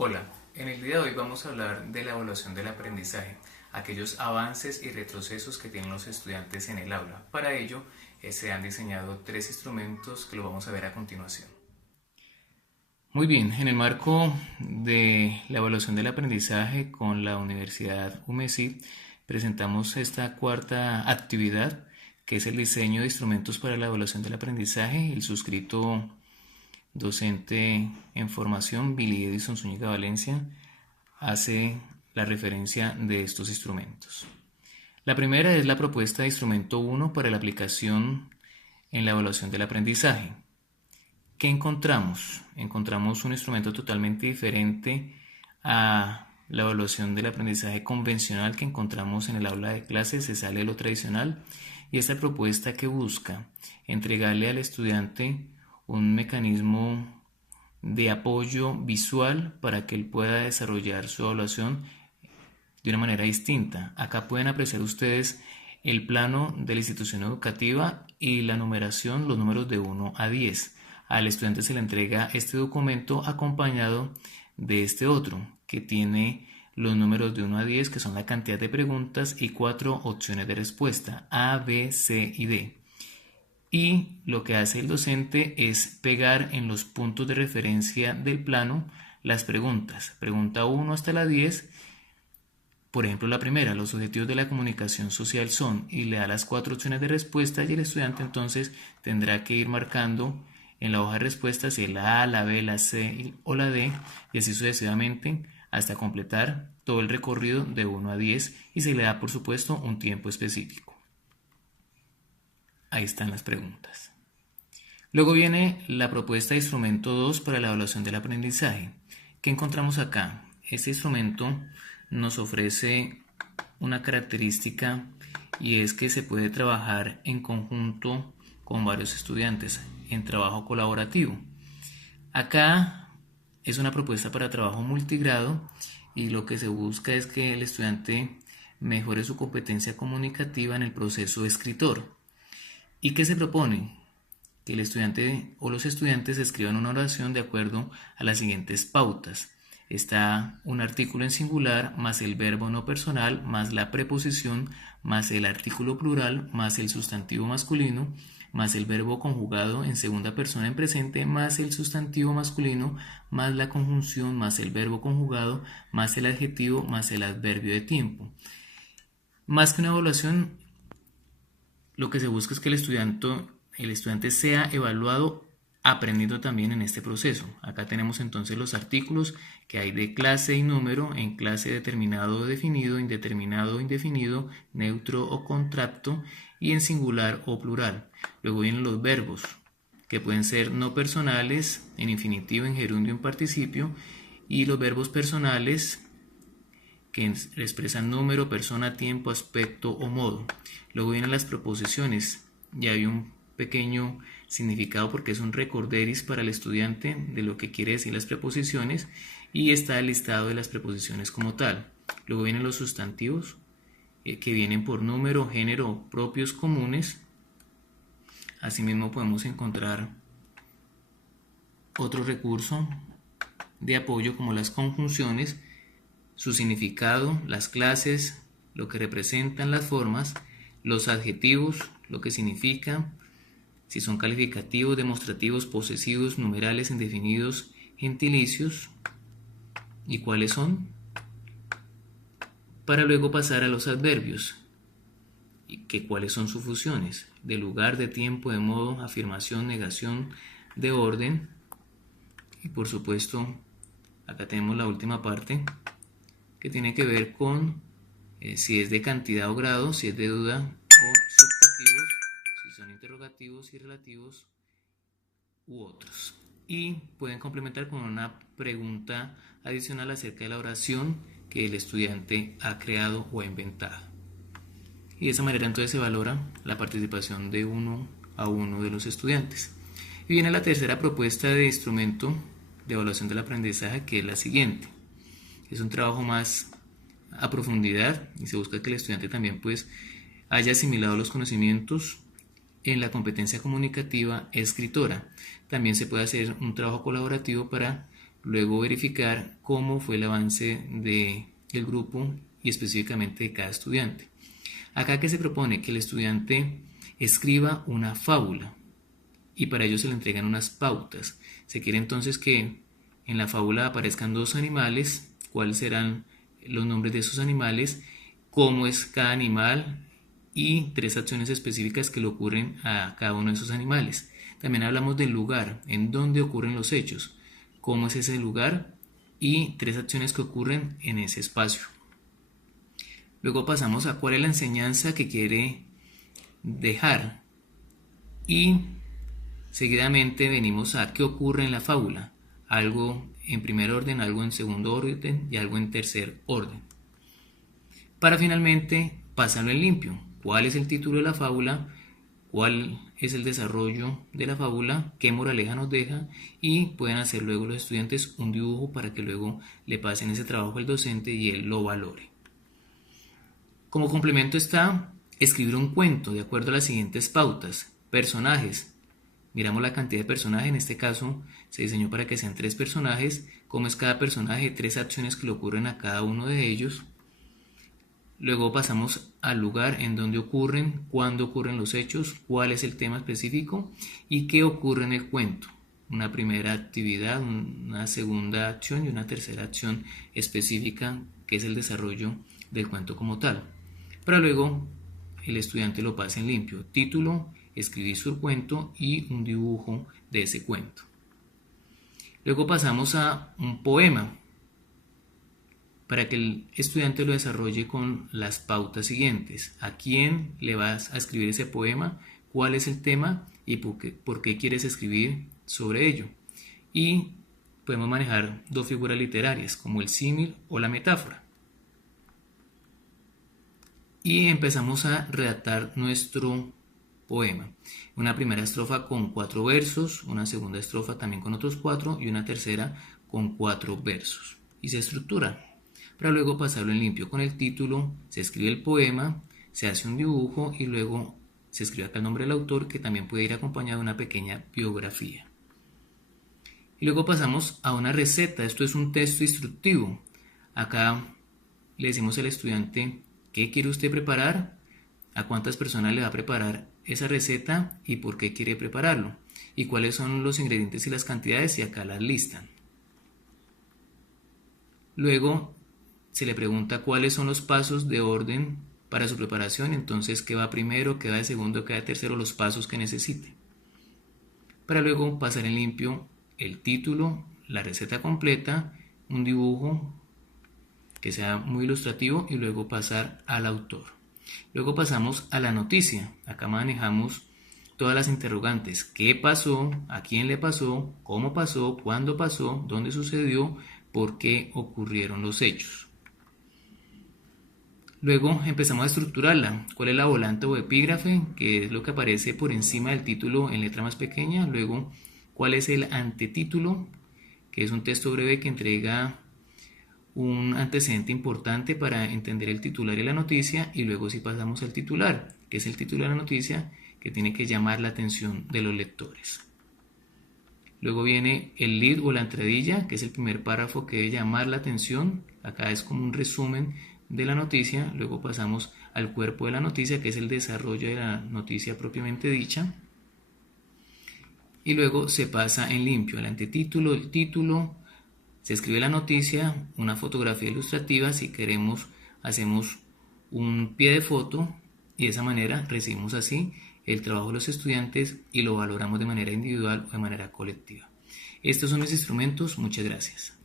Hola, en el día de hoy vamos a hablar de la evaluación del aprendizaje, aquellos avances y retrocesos que tienen los estudiantes en el aula. Para ello, se han diseñado tres instrumentos que lo vamos a ver a continuación. Muy bien, en el marco de la evaluación del aprendizaje con la Universidad UMESI, presentamos esta cuarta actividad, que es el diseño de instrumentos para la evaluación del aprendizaje. El suscrito docente en formación, Billy Edison Zúñiga Valencia, hace la referencia de estos instrumentos. La primera es la propuesta de instrumento 1 para la aplicación en la evaluación del aprendizaje. ¿Qué encontramos? Encontramos un instrumento totalmente diferente a la evaluación del aprendizaje convencional que encontramos en el aula de clases, se sale de lo tradicional, y esta propuesta que busca entregarle al estudiante un mecanismo de apoyo visual para que él pueda desarrollar su evaluación de una manera distinta. Acá pueden apreciar ustedes el plano de la institución educativa y la numeración, los números de 1 a 10. Al estudiante se le entrega este documento acompañado de este otro, que tiene los números de 1 a 10, que son la cantidad de preguntas, y 4 opciones de respuesta, A, B, C y D. Y lo que hace el docente es pegar en los puntos de referencia del plano las preguntas. Pregunta 1 hasta la 10. Por ejemplo, la primera, los objetivos de la comunicación social son, y le da las 4 opciones de respuesta, y el estudiante entonces tendrá que ir marcando en la hoja de respuesta si es la A, la B, la C o la D, y así sucesivamente hasta completar todo el recorrido de 1 a 10, y se le da por supuesto un tiempo específico. Ahí están las preguntas. Luego viene la propuesta de instrumento 2 para la evaluación del aprendizaje. ¿Qué encontramos acá? Este instrumento nos ofrece una característica, y es que se puede trabajar en conjunto con varios estudiantes en trabajo colaborativo. Acá es una propuesta para trabajo multigrado, y lo que se busca es que el estudiante mejore su competencia comunicativa en el proceso escritor. ¿Y qué se propone? Que el estudiante o los estudiantes escriban una oración de acuerdo a las siguientes pautas. Está un artículo en singular, más el verbo no personal, más la preposición, más el artículo plural, más el sustantivo masculino, más el verbo conjugado en segunda persona en presente, más el sustantivo masculino, más la conjunción, más el verbo conjugado, más el adjetivo, más el adverbio de tiempo. Más que una evaluación, lo que se busca es que el estudiante sea evaluado aprendiendo también en este proceso. Acá tenemos entonces los artículos que hay de clase y número, en clase determinado o definido, indeterminado o indefinido, neutro o contracto, y en singular o plural. Luego vienen los verbos, que pueden ser no personales, en infinitivo, en gerundio, en participio, y los verbos personales que expresan número, persona, tiempo, aspecto o modo. Luego vienen las preposiciones, y hay un pequeño significado porque es un recorderis para el estudiante de lo que quiere decir las preposiciones, y está el listado de las preposiciones como tal. Luego vienen los sustantivos, que vienen por número, género, propios, comunes. Asimismo podemos encontrar otro recurso de apoyo como las conjunciones, su significado, las clases, lo que representan las formas, los adjetivos, lo que significan, si son calificativos, demostrativos, posesivos, numerales, indefinidos, gentilicios, y cuáles son, para luego pasar a los adverbios, y que cuáles son sus funciones, de lugar, de tiempo, de modo, afirmación, negación, de orden, y por supuesto acá tenemos la última parte que tiene que ver con si es de cantidad o grado, si es de duda o subjetivos, si son interrogativos y relativos u otros. Y pueden complementar con una pregunta adicional acerca de la oración que el estudiante ha creado o ha inventado. Y de esa manera entonces se valora la participación de uno a uno de los estudiantes. Y viene la tercera propuesta de instrumento de evaluación del aprendizaje, que es la siguiente. Es un trabajo más a profundidad, y se busca que el estudiante también pues haya asimilado los conocimientos en la competencia comunicativa escritora. También se puede hacer un trabajo colaborativo para luego verificar cómo fue el avance del grupo y específicamente de cada estudiante. Acá que se propone que el estudiante escriba una fábula y para ello se le entregan unas pautas. Se quiere entonces que en la fábula aparezcan dos animales, cuáles serán los nombres de esos animales, cómo es cada animal y 3 acciones específicas que le ocurren a cada uno de esos animales. También hablamos del lugar, en donde ocurren los hechos, cómo es ese lugar y 3 acciones que ocurren en ese espacio. Luego pasamos a cuál es la enseñanza que quiere dejar y seguidamente venimos a qué ocurre en la fábula, algo en primer orden, algo en segundo orden y algo en tercer orden. Para finalmente pasarlo en limpio, cuál es el título de la fábula, cuál es el desarrollo de la fábula, qué moraleja nos deja y pueden hacer luego los estudiantes un dibujo para que luego le pasen ese trabajo al docente y él lo valore. Como complemento está escribir un cuento de acuerdo a las siguientes pautas. Personajes. Miramos la cantidad de personajes, en este caso se diseñó para que sean 3 personajes. Cómo es cada personaje, 3 acciones que le ocurren a cada uno de ellos. Luego pasamos al lugar en donde ocurren, cuándo ocurren los hechos, cuál es el tema específico y qué ocurre en el cuento. Una primera actividad, una segunda acción y una tercera acción específica que es el desarrollo del cuento como tal. Para luego el estudiante lo pase en limpio. Título, escribir su cuento y un dibujo de ese cuento. Luego pasamos a un poema para que el estudiante lo desarrolle con las pautas siguientes. ¿A quién le vas a escribir ese poema? ¿Cuál es el tema? ¿Y por qué quieres escribir sobre ello? Y podemos manejar 2 figuras literarias como el símil o la metáfora. Y empezamos a redactar nuestro poema. Una primera estrofa con 4 versos, una segunda estrofa también con otros 4 y una tercera con 4 versos. Y se estructura para luego pasarlo en limpio. Con el título se escribe el poema, se hace un dibujo y luego se escribe acá el nombre del autor, que también puede ir acompañado de una pequeña biografía. Y luego pasamos a una receta. Esto es un texto instructivo. Acá le decimos al estudiante qué quiere usted preparar, a cuántas personas le va a preparar esa receta y por qué quiere prepararlo, y cuáles son los ingredientes y las cantidades, y acá las listan. Luego se le pregunta cuáles son los pasos de orden para su preparación, entonces qué va primero, qué va de segundo, qué va de tercero, los pasos que necesite. Para luego pasar en limpio el título, la receta completa, un dibujo que sea muy ilustrativo y luego pasar al autor. Luego pasamos a la noticia. Acá manejamos todas las interrogantes. ¿Qué pasó? ¿A quién le pasó? ¿Cómo pasó? ¿Cuándo pasó? ¿Dónde sucedió? ¿Por qué ocurrieron los hechos? Luego empezamos a estructurarla. ¿Cuál es la volante o epígrafe? Que es lo que aparece por encima del título en letra más pequeña. Luego, ¿cuál es el antetítulo? Que es un texto breve que entrega un antecedente importante para entender el titular y la noticia. Y luego sí pasamos al titular, que es el título de la noticia, que tiene que llamar la atención de los lectores. Luego viene el lead o la entradilla, que es el primer párrafo que debe llamar la atención. Acá es como un resumen de la noticia. Luego pasamos al cuerpo de la noticia, que es el desarrollo de la noticia propiamente dicha. Y luego se pasa en limpio el antetítulo, el título, se escribe la noticia, una fotografía ilustrativa. Si queremos, hacemos un pie de foto y de esa manera recibimos así el trabajo de los estudiantes y lo valoramos de manera individual o de manera colectiva. Estos son mis instrumentos. Muchas gracias.